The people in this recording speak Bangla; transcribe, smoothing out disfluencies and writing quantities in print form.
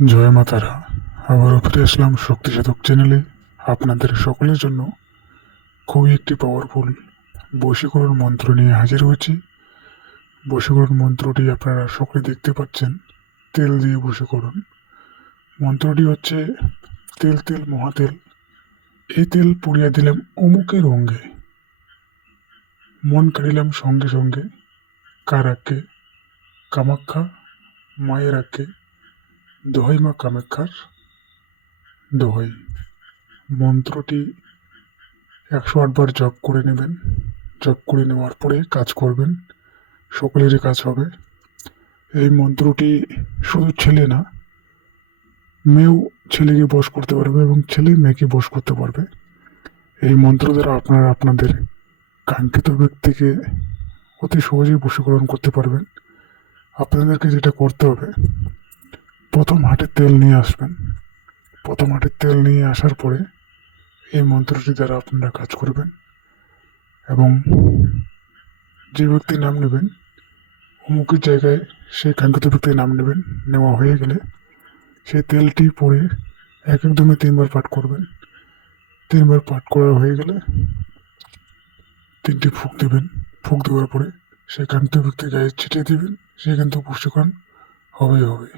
জয় মা তারা। আবারও ফিরে আসলাম শক্তি সাধক চ্যানেলে। আপনাদের সকলের জন্য খুবই একটি পাওয়ারফুল বশীকরণ মন্ত্র নিয়ে হাজির হয়েছি। বশীকরণ মন্ত্রটি আপনারা সকলে দেখতে পাচ্ছেন, তেল দিয়ে বশীকরণ। মন্ত্রটি হচ্ছে তেল তেল মহাতেল, এই তেল পুড়িয়া দিলাম অমুকের অঙ্গে, মন কাড়িলাম সঙ্গে সঙ্গে, কার আজ্ঞে? কামাখ্যা মায়ের আজ্ঞে, দোহাই মা কামাখ্যার দোহাই। মন্ত্রটি 108 বার জপ করে নেবেন। জপ করে নেওয়ার পরে কাজ করবেন, সকলেরই কাজ হবে। এই মন্ত্রটি শুধু ছেলে না, মেয়েও ছেলেকে বশ করতে পারবে এবং ছেলে মেয়েকে বশ করতে পারবে। এই মন্ত্র দ্বারা আপনারা আপনাদের কাঙ্ক্ষিত ব্যক্তিকে অতি সহজেই বশীকরণ করতে পারবেন। আপনাদেরকে যেটা করতে হবে, প্রথম হাটে তেল নিয়ে আসবেন। প্রথম হাটে তেল নিয়ে আসার পরে এই মন্ত্রটি দ্বারা আপনারা কাজ করবেন এবং যে ব্যক্তির নাম নেবেন অমুকের জায়গায় সেই কাঙ্ক্ষিত ব্যক্তির নাম নেবেন। নেওয়া হয়ে গেলে সেই তেলটি পরে একদমই 3 বার পাঠ করবেন। 3 বার পাঠ করা হয়ে গেলে 3টি ফুঁক দেবেন। ফুঁক দেওয়ার পরে সেই কাঙ্ক্ষিত ব্যক্তির গায়ে ছিটিয়ে দেবেন। সে কিন্তু বশীকরণ হবেই হবে।